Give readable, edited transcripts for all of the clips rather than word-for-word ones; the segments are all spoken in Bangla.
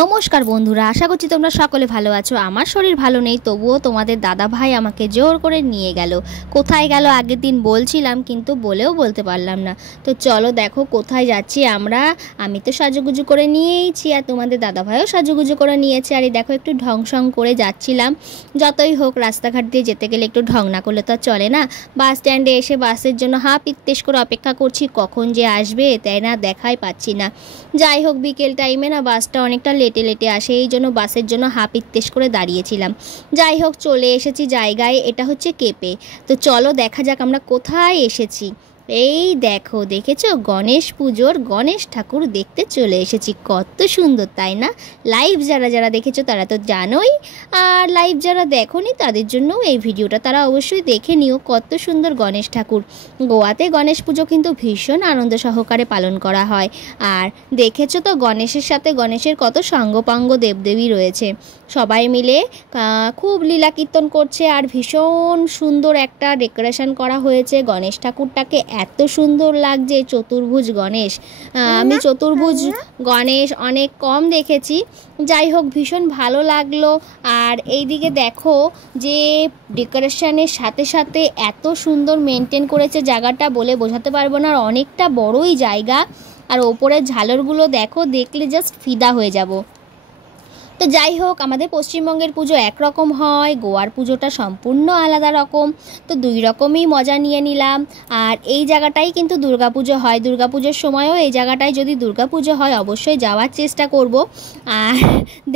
নমস্কার বন্ধুরা, আশা করছি তোমরা সকলে ভালো আছো। আমার শরীর ভালো নেই, তবুও তোমাদের দাদা ভাই আমাকে জোর করে নিয়ে গেল। কোথায় গেল আগের দিন বলছিলাম, কিন্তু বলেও বলতে পারলাম না। তো চলো দেখো কোথায় যাচ্ছি আমরা। আমি তো সাজুগুজু করে নিয়েইছি, আর তোমাদের দাদা ভাইও সাজুগুজু করে নিয়েছে। আর এই দেখো একটু ঢং সং করে যাচ্ছিলাম। যতই হোক রাস্তাঘাট দিয়ে যেতে গেলে একটু ঢং না করলে তো আর চলে না। বাস স্ট্যান্ডে এসে বাসের জন্য পিত্তেশ করে অপেক্ষা করছি, কখন যে আসবে তাই না, দেখাই পাচ্ছি না। যাই হোক বিকেল টাইমে না বাসটা অনেকটা লেটে লেটে আসে, এই জন্য বাসের জন্য ইত্তেশ করে দাঁড়িয়েছিলাম। যাই হোক চলে এসেছি জায়গায়, এটা হচ্ছে কেপে। তো চলো দেখা যাক আমরা কোথায় এসেছি। এই দেখো, দেখেছো গণেশ পুজোর গণেশ ঠাকুর দেখতে চলে এসেছি। কত সুন্দর তাই না। লাইভ যারা যারা দেখেছো তারা তো জানোই, আর লাইভ যারা দেখোনি তাদের জন্য এই ভিডিওটা তারা অবশ্যই দেখে নিও। কত সুন্দর গণেশ ঠাকুর। গোয়াতে গণেশ পুজো কিন্তু ভীষণ আনন্দ সহকারে পালন করা হয়। আর দেখেছো তো গণেশের সাথে গণেশের কত সাঙ্গপাঙ্গ দেবদেবী রয়েছে। সবাই মিলে খুব লীলা কীর্তন করছে, আর ভীষণ সুন্দর একটা ডেকোরেশন করা হয়েছে। গণেশ ঠাকুরটাকে এত সুন্দর লাগছে, চতুর্ভুজ গণেশ। আমি চতুর্ভুজ গণেশ অনেক কম দেখেছি। যাই হোক ভীষণ ভালো লাগলো। আর এইদিকে দেখো যে ডেকোরেশনের সাথে সাথে এত সুন্দর মেনটেন করেছে জায়গাটা, বলে বোঝাতে পারবো না। আর অনেকটা বড়ই জায়গা, আর ওপরের ঝালরগুলো দেখো, দেখলে জাস্ট ফিদা হয়ে যাব। তো যাই হোক আমাদের পশ্চিমবঙ্গের পুজো একরকম হয়, গোয়ার পুজোটা সম্পূর্ণ আলাদা রকম। তো দুই রকমই মজা নিয়ে নিলাম। আর এই জায়গাটাই কিন্তু দুর্গাপুজো হয়, দুর্গাপুজোর সময়ও এই জায়গাটায় যদি দুর্গাপুজো হয় অবশ্যই যাওয়ার চেষ্টা করব। আর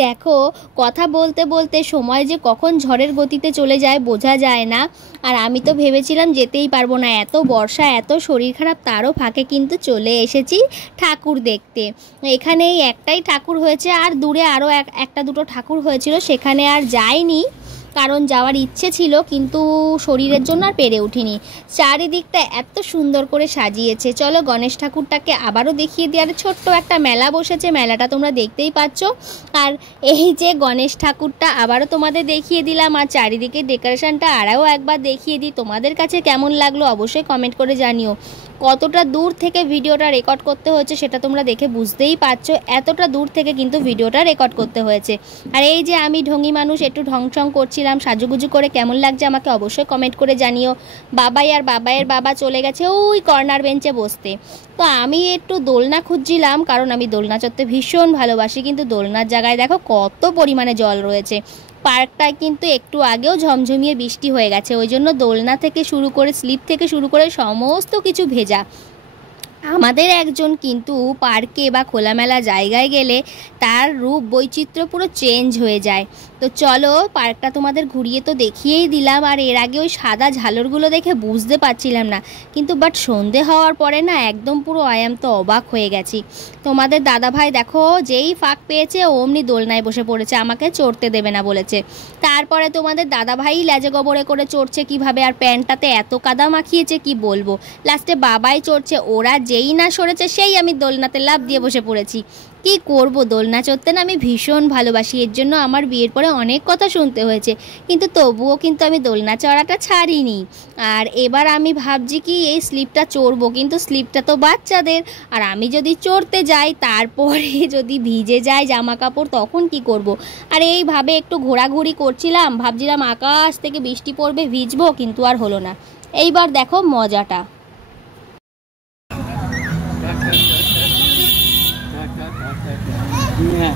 দেখো কথা বলতে বলতে সময় যে কখন ঝড়ের গতিতে চলে যায় বোঝা যায় না। আর আমি তো ভেবেছিলাম যেতেই পারবো না, এত বর্ষা, এত শরীর খারাপ, তারও ফাঁকে কিন্তু চলে এসেছি ঠাকুর দেখতে। এখানেই একটাই ঠাকুর হয়েছে, আর দূরে আরও একটা দুটো ঠাকুর হয়েছিল, সেখানে আর যাইনি, কারণ যাওয়ার ইচ্ছে ছিল কিন্তু শরীরের জন্য আর পেরে উঠিনি। চারিদিকটা এত সুন্দর করে সাজিয়েছে। চলো গণেশ ঠাকুরটাকে আবারও দেখিয়ে দিই। আর ছোট্ট একটা মেলা বসেছে, মেলাটা তোমরা দেখতেই পাচ্ছ। আর এই যে গণেশ ঠাকুরটা আবারও তোমাদের দেখিয়ে দিলাম, আর চারিদিকে ডেকোরেশনটা আরও একবার দেখিয়ে দিই। তোমাদের কাছে কেমন লাগলো অবশ্যই কমেন্ট করে জানিও। কতটা দূর থেকে ভিডিওটা রেকর্ড করতে হয়েছে সেটা তোমরা দেখে বুঝতেই পারছো, এতটা দূর থেকে কিন্তু ভিডিওটা রেকর্ড করতে হয়েছে। আর এই যে আমি ঢঙ্গি মানুষ একটু ঢংসং করছিলাম সাজুগুজু করে, কেমন লাগছে আমাকে অবশ্যই কমেন্ট করে জানিও। বাবাই আর বাবাইয়ের বাবা চলে গেছে ওই কর্নার বেঞ্চে বসতে। তো আমি একটু দোলনা খুঁজছিলাম, কারণ আমি দোলনা চড়তে ভীষণ ভালোবাসি। কিন্তু দোলনার জায়গায় দেখো কত পরিমাণে জল রয়েছে। পার্কটায় কিন্তু একটু আগেও ঝমঝমিয়ে বৃষ্টি হয়ে গেছে, ওই জন্য দোলনা থেকে শুরু করে স্লিপ থেকে শুরু করে সমস্ত কিছু ভেজা। আমাদের একজন কিন্তু পার্কে বা খোলামেলা জায়গায় গেলে তার রূপ বৈচিত্র্য পুরো চেঞ্জ হয়ে যায়। তো চলো পার্কটা তোমাদের ঘুরিয়ে তো দেখিয়েই দিলাম। আর এর আগে ওই সাদা ঝালরগুলো দেখে বুঝতে পারছিলাম না, কিন্তু বাট সন্ধে হওয়ার পরে না একদম পুরো তো অবাক হয়ে গেছি। তোমাদের দাদাভাই দেখো যেই ফাঁক পেয়েছে অমনি দোলনায় বসে পড়েছে, আমাকে চড়তে দেবে না বলেছে। তারপরে তোমাদের দাদাভাই লেজে গোবরে করে চড়ছে কিভাবে, আর প্যান্টটাতে এত কাদা মাখিয়েছে কি বলবো। লাস্টে বাবাই চড়ছে, ওরা যেই না সরেছে সেই আমি দোলনাতে লাফ দিয়ে বসে পড়েছি। কি করব, দোলনা চড়তে না আমি ভীষণ ভালোবাসি, এর জন্য আমার বিয়ের পরে অনেক কথা শুনতে হয়েছে, কিন্তু তবুও কিন্তু আমি দোলনা চড়াটা ছাড়িনি। আর এবার আমি ভাবছি কি এই স্লিপটা চড়বো, কিন্তু স্লিপটা তো বাচ্চাদের, আর আমি যদি চড়তে যাই তারপরে যদি ভিজে যায় জামা কাপড় তখন কি করব। আর এইভাবে একটু ঘোরাঘুরি করছিলাম, ভাবছিলাম আকাশ থেকে বৃষ্টি পড়বে ভিজবো, কিন্তু আর হলো না। এইবার দেখো মজাটা। Yeah.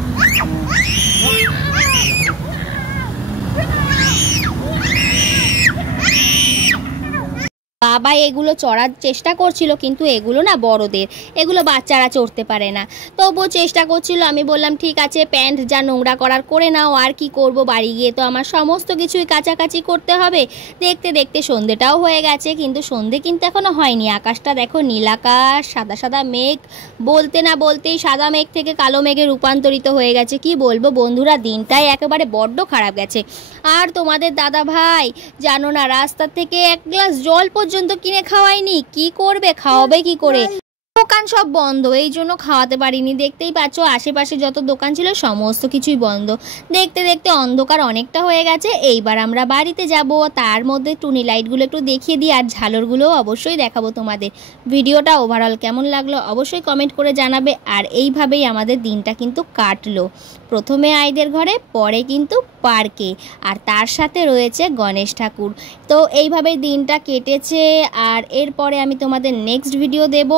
বাবা এগুলো চড়ার চেষ্টা করছিল, কিন্তু এগুলো না বড়দের, এগুলো বাচ্চারা চড়তে পারে না। তবুও চেষ্টা করছিল। আমি বললাম ঠিক আছে প্যান্ট যা নোংরা করার করে নাও, আর কি করব, বাড়ি গিয়ে তো আমার সমস্ত কিছুই কাচাকাচি করতে হবে। দেখতে দেখতে সন্ধেটাও হয়ে গেছে, কিন্তু সন্ধে কিন্তু এখনো হয়নি। আকাশটা দেখো নীল আকাশ, সাদা সাদা মেঘ, বলতে না বলতেই সাদা মেঘ থেকে কালো মেঘে রূপান্তরিত হয়ে গেছে। কি বলবো বন্ধুরা, দিনটাই একেবারে বড্ড খারাপ গেছে। আর তোমাদের দাদা ভাই জানো না রাস্তা থেকে এক গ্লাস জল পর্যন্ত কিনে খাওয়ায়নি। কি করবে, খাওয়াবে কি করে। দোকান সব বন্ধ, এই জন্য খাওয়াতে পারিনি। দেখতেই পাচ্ছ আশেপাশে যত দোকান ছিল সমস্ত কিছুই বন্ধ। দেখতে দেখতে অন্ধকার অনেকটা হয়ে গেছে। এইবার আমরা বাড়িতে যাব, তার মধ্যে টুনি লাইটগুলো একটু দেখিয়ে দিই, আর ঝালরগুলোও অবশ্যই দেখাবো তোমাদের। ভিডিওটা ওভারঅল কেমন লাগলো অবশ্যই কমেন্ট করে জানাবে। আর এইভাবেই আমাদের দিনটা কিন্তু কাটলো, প্রথমে আইদের ঘরে, পরে কিন্তু পার্কে, আর তার সাথে রয়েছে গণেশ ঠাকুর। তো এইভাবেই দিনটা কেটেছে। আর এরপরে আমি তোমাদের নেক্সট ভিডিও দেব।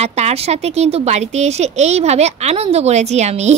আর তার সাথে কিন্তু বাড়িতে এসে এইভাবে আনন্দ করেছি আমি।